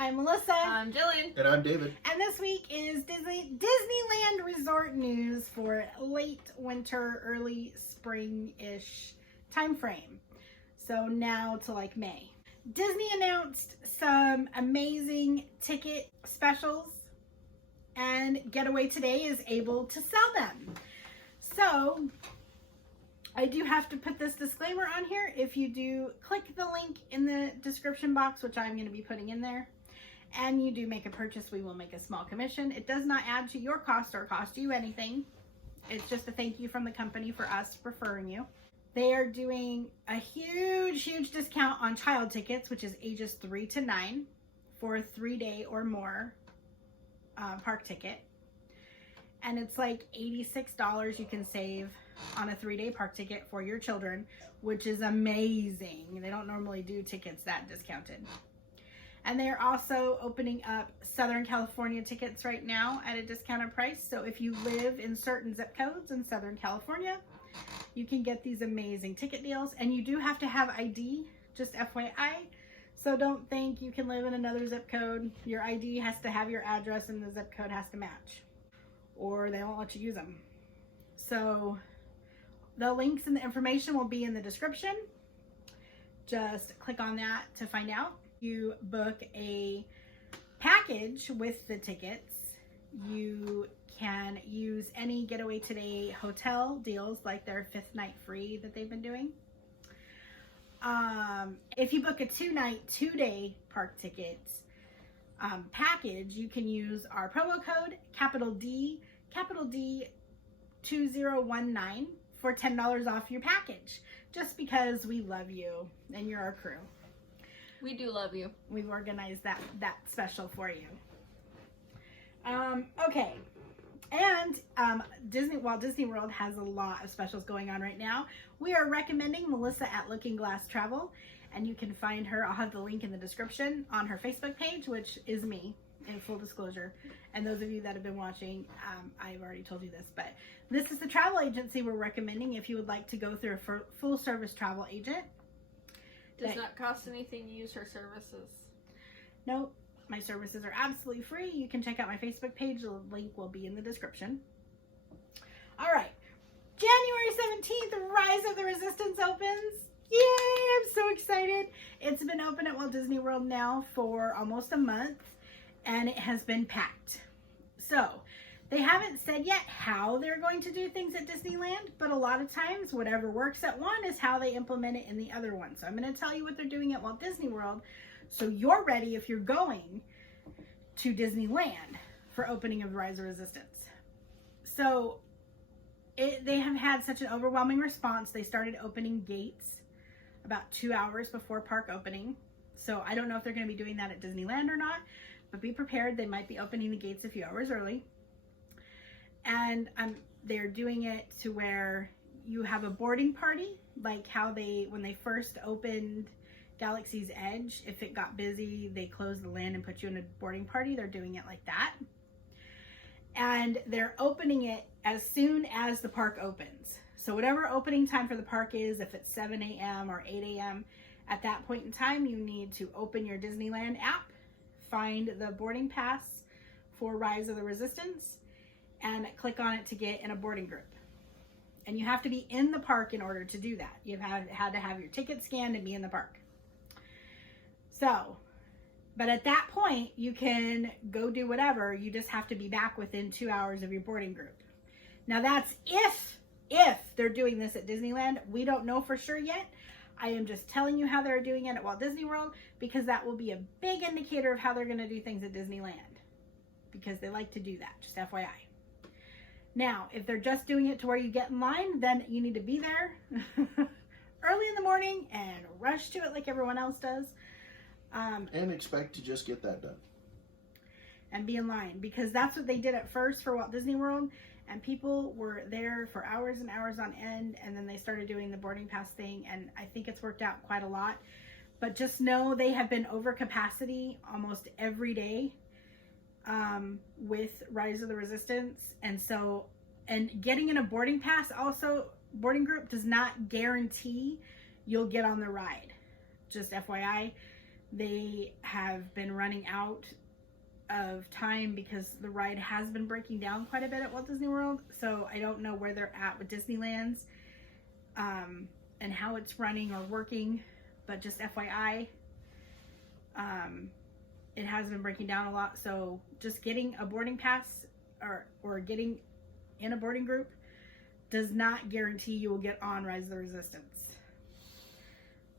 I'm Melissa. I'm Jillian. And I'm David. And this week is Disneyland resort news for late winter, early spring-ish time frame. So now to like May. Disney announced some amazing ticket specials, and Getaway Today is able to sell them. So I do have to put this disclaimer on here. If you do click the link in the description box, which I'm going to be putting in there, and you do make a purchase, we will make a small commission. It does not add to your cost or cost you anything. It's just a thank you from the company for us referring you. They are doing a huge discount on child tickets, which is ages 3 to 9 for a 3-day or more park ticket. And it's like $86 you can save on a 3-day park ticket for your children, which is amazing. They don't normally do tickets that discounted. And they're also opening up Southern California tickets right now at a discounted price. So if you live in certain zip codes in Southern California, you can get these amazing ticket deals. And you do have to have ID, just FYI. So don't think you can live in another zip code. Your ID has to have your address and the zip code has to match, or they won't let you use them. So the links and the information will be in the description. Just click on that to find out. You book a package with the tickets. You can use any Getaway Today hotel deals, like their 5th night free that they've been doing. If you book a 2-night, 2-day park tickets package, you can use our promo code capital D 2019 for $10 off your package, just because we love you and you're our crew. We do love you. We've organized that special for you. Okay. And while Disney World has a lot of specials going on right now, we are recommending Melissa at Looking Glass Travel, and you can find her. I'll have the link in the description on her Facebook page, which is me, in full disclosure. And those of you that have been watching, I've already told you this, but this is the travel agency we're recommending if you would like to go through a full service travel agent. Does not cost anything to use her services. Nope. My services are absolutely free. You can check out my Facebook page. The link will be in the description. All right. January 17th, Rise of the Resistance opens. Yay! I'm so excited. It's been open at Walt Disney World now for almost a month, and it has been packed. So they haven't said yet how they're going to do things at Disneyland, but a lot of times whatever works at one is how they implement it in the other one. So I'm going to tell you what they're doing at Walt Disney World, so you're ready if you're going to Disneyland for opening of Rise of Resistance. So they have had such an overwhelming response. They started opening gates about 2 hours before park opening. So I don't know if they're going to be doing that at Disneyland or not, but be prepared. They might be opening the gates a few hours early. And they're doing it to where you have a boarding party, like how when they first opened Galaxy's Edge, if it got busy, they closed the land and put you in a boarding party. They're doing it like that. And they're opening it as soon as the park opens. So whatever opening time for the park is, if it's 7 a.m. or 8 a.m., at that point in time, you need to open your Disneyland app, find the boarding pass for Rise of the Resistance, and click on it to get in a boarding group. And you have to be in the park in order to do that. You've had to have your ticket scanned and be in the park. So, but at that point, you can go do whatever. You just have to be back within 2 hours of your boarding group. Now that's if they're doing this at Disneyland. We don't know for sure yet. I am just telling you how they're doing it at Walt Disney World, because that will be a big indicator of how they're going to do things at Disneyland, because they like to do that, just FYI. Now, if they're just doing it to where you get in line, then you need to be there early in the morning and rush to it like everyone else does. And expect to just get that done. And be in line, because that's what they did at first for Walt Disney World, and people were there for hours and hours on end, and then they started doing the boarding pass thing, and I think it's worked out quite a lot. But just know they have been over capacity almost every day with Rise of the Resistance, and getting in a boarding pass, also boarding group, does not guarantee you'll get on the ride. Just FYI. They have been running out of time because the ride has been breaking down quite a bit at Walt Disney World. So I don't know where they're at with Disneyland's and how it's running or working, but just FYI, it has been breaking down a lot. So just getting a boarding pass or getting in a boarding group does not guarantee you will get on Rise of the Resistance.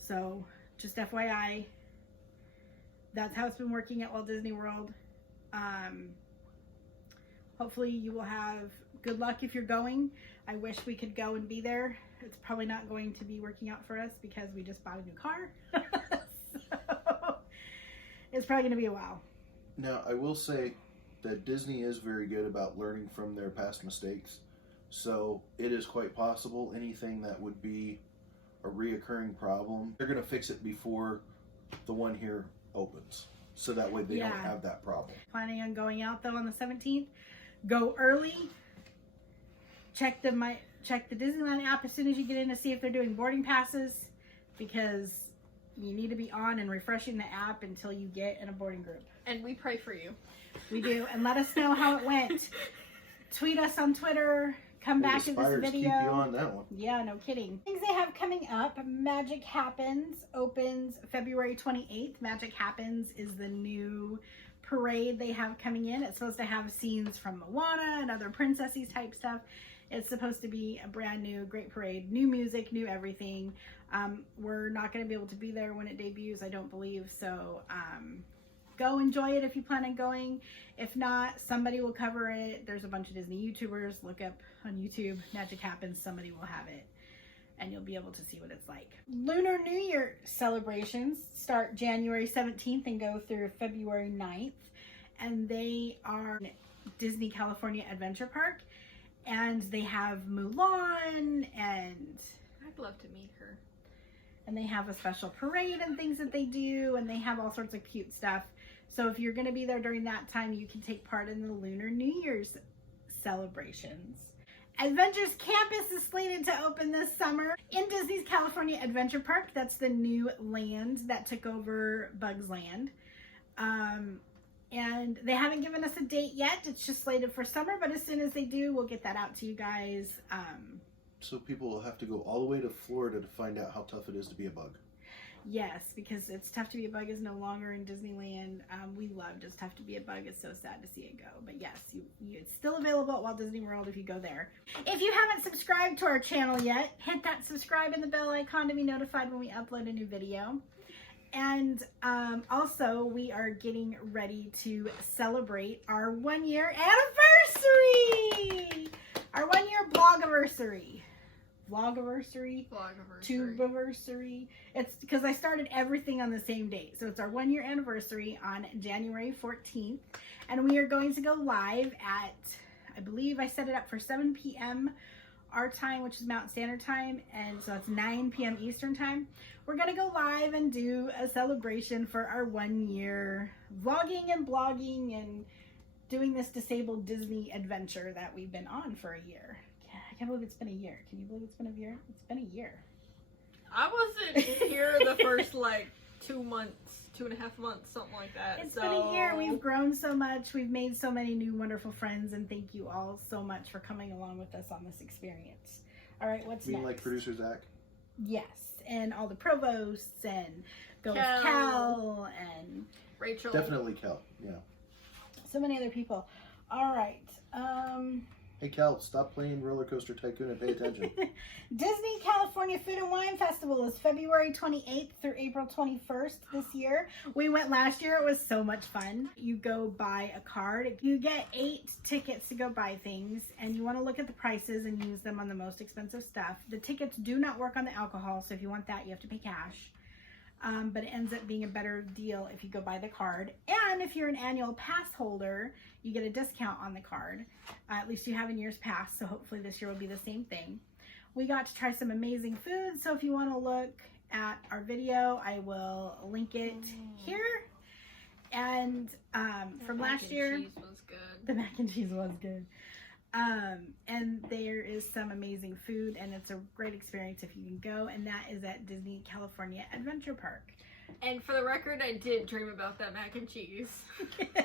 So just FYI, that's how it's been working at Walt Disney World. Hopefully you will have good luck if you're going. I wish we could go and be there. It's probably not going to be working out for us because we just bought a new car. So it's probably going to be a while. Now, I will say that Disney is very good about learning from their past mistakes. So it is quite possible anything that would be a reoccurring problem, they're going to fix it before the one here opens. So that way they don't have that problem. Planning on going out though on the 17th. Go early. Check the Disneyland app as soon as you get in to see if they're doing boarding passes, because you need to be on and refreshing the app until you get in a boarding group. And we pray for you. We do. And let us know how it went. Tweet us on Twitter. Come back to this video. Keep you on that one. Yeah, no kidding. Things they have coming up. Magic Happens opens February 28th. Magic Happens is the new parade they have coming in. It's supposed to have scenes from Moana and other princesses type stuff. It's supposed to be a brand new, great parade. New music, new everything. We're not going to be able to be there when it debuts, I don't believe. So go enjoy it if you plan on going. If not, somebody will cover it. There's a bunch of Disney YouTubers. Look up on YouTube, Magic Happens. Somebody will have it. And you'll be able to see what it's like. Lunar New Year celebrations start January 17th and go through February 9th. And they are Disney California Adventure Park. And they have Mulan, and I'd love to meet her. And they have a special parade and things that they do, and they have all sorts of cute stuff. So if you're going to be there during that time, you can take part in the Lunar New Year's celebrations. Adventures Campus is slated to open this summer in Disney's California Adventure Park. That's the new land that took over Bugs Land. And they haven't given us a date yet. It's just slated for summer, but as soon as they do, we'll get that out to you guys. So people will have to go all the way to Florida to find out how tough it is to be a bug. Yes, because It's Tough to Be a Bug is no longer in Disneyland. We loved It's Tough to Be a Bug. It's so sad to see it go. But yes, it's still available at Walt Disney World if you go there. If you haven't subscribed to our channel yet, hit that subscribe and the bell icon to be notified when we upload a new video. And also, we are getting ready to celebrate our 1-year anniversary! Our 1-year blog-anniversary. Vlog-anniversary? Tube-anniversary. It's because I started everything on the same date. So it's our 1-year anniversary on January 14th. And we are going to go live at, I believe I set it up for 7 p.m. our time, which is Mountain Standard Time. And so it's 9 p.m. Eastern Time. We're going to go live and do a celebration for our 1-year vlogging and blogging and doing this disabled Disney adventure that we've been on for a year. I can't believe it's been a year. Can you believe it's been a year? It's been a year. I wasn't here the first 2 months, 2.5 months, something like that. It's been a year. We've grown so much. We've made so many new wonderful friends, and thank you all so much for coming along with us on this experience. All right, what's next? Like producer Zach? Yes, and all the provosts and Kel and Rachel. Definitely Kel, yeah. So many other people. All right. Hey Kel, stop playing Roller Coaster Tycoon and pay attention. Disney California Food and Wine Festival is February 28th through April 21st this year. We went last year. It was so much fun. You go buy a card. You get 8 tickets to go buy things, and you want to look at the prices and use them on the most expensive stuff. The tickets do not work on the alcohol, so if you want that, you have to pay cash. But it ends up being a better deal if you go buy the card. And if you're an annual pass holder, you get a discount on the card. At least you have in years past, so hopefully this year will be the same thing. We got to try some amazing food, so if you want to look at our video, I will link it here. And from last year, the mac and cheese was good. And there is some amazing food, and it's a great experience if you can go, and that is at Disney California Adventure Park. And for the record, I did dream about that mac and cheese.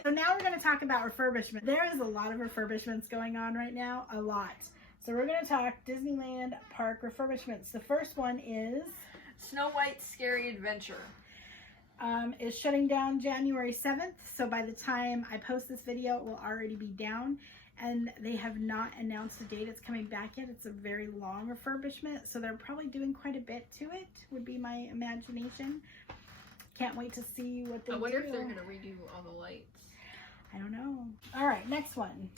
So now we're going to talk about refurbishment. There is a lot of refurbishments going on right now, a lot. So we're going to talk Disneyland park refurbishments. The first one is Snow White's Scary Adventure. is shutting down January 7th. So by the time I post this video, it will already be down. And they have not announced a date it's coming back yet. It's a very long refurbishment, so they're probably doing quite a bit to it, would be my imagination. Can't wait to see what they do. I wonder if they're going to redo all the lights. I don't know. All right, next one.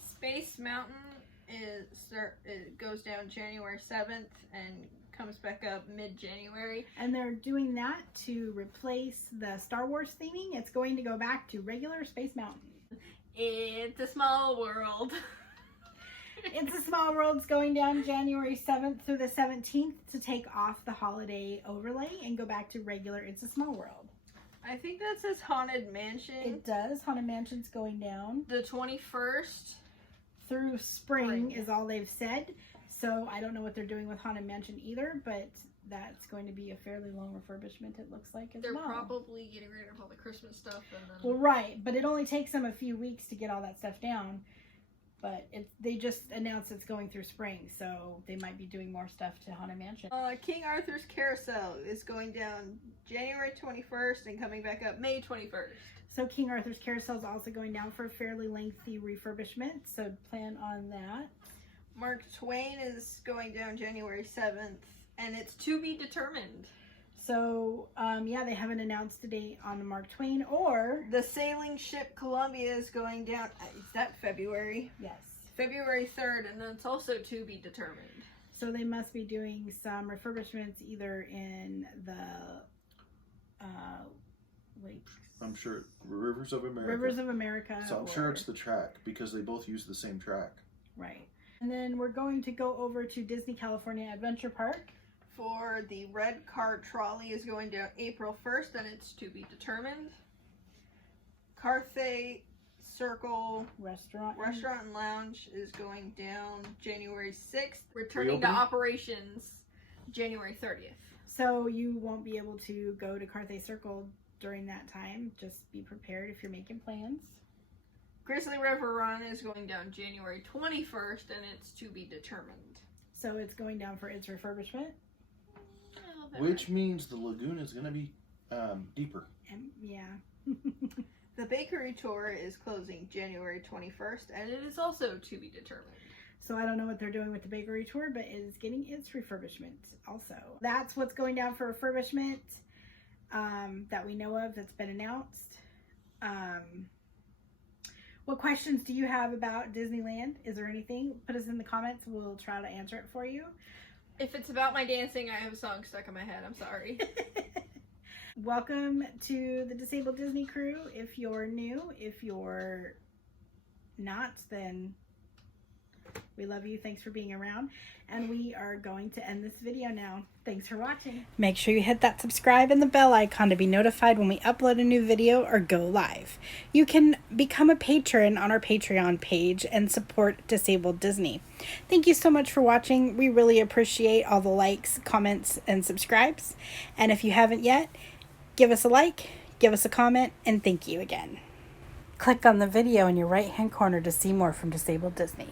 Space Mountain it goes down January 7th and comes back up mid-January. And they're doing that to replace the Star Wars theming. It's going to go back to regular Space Mountain. It's a small world. It's a Small World's going down January 7th through the 17th to take off the holiday overlay and go back to regular It's a Small World. I think that says Haunted Mansion. It does. Haunted Mansion's going down. The 21st. Through spring is all they've said. So I don't know what they're doing with Haunted Mansion either, but that's going to be a fairly long refurbishment, it looks like, as They're well. probably getting rid of all the Christmas stuff. And then... Well, right, but it only takes them a few weeks to get all that stuff down. But they just announced it's going through spring, so they might be doing more stuff to Haunted Mansion. King Arthur's Carousel is going down January 21st and coming back up May 21st. So King Arthur's Carousel is also going down for a fairly lengthy refurbishment, so plan on that. Mark Twain is going down January 7th, and it's to be determined. So, yeah, they haven't announced a date on Mark Twain or... The sailing ship Columbia is going down, is that February? Yes. February 3rd, and then it's also to be determined. So they must be doing some refurbishments either in the lakes. I'm sure Rivers of America. Rivers of America. So I'm sure it's the track because they both use the same track. Right. And then we're going to go over to Disney California Adventure Park. For the red car trolley is going down April 1st, and it's to be determined. Carthay Circle Restaurant and Lounge is going down January 6th, returning Reopening? to operations January 30th. So you won't be able to go to Carthay Circle during that time. Just be prepared if you're making plans. Grizzly River Run is going down January 21st, and it's to be determined. So it's going down for its refurbishment. Which means the lagoon is going to be deeper. Yeah. The bakery tour is closing January 21st, and it is also to be determined. So I don't know what they're doing with the bakery tour, but it is getting its refurbishment also. That's what's going down for refurbishment that we know of that's been announced. What questions do you have about Disneyland? Is there anything? Put us in the comments. We'll try to answer it for you. If it's about my dancing, I have a song stuck in my head. I'm sorry. Welcome to the Disabled Disney crew. If you're new, if you're not, then we love you. Thanks for being around. And we are going to end this video now. Thanks for watching. Make sure you hit that subscribe and the bell icon to be notified when we upload a new video or go live. You can become a patron on our Patreon page and support Disabled Disney. Thank you so much for watching. We really appreciate all the likes, comments, and subscribes. And if you haven't yet, give us a like, give us a comment, and thank you again. Click on the video in your right-hand corner to see more from Disabled Disney.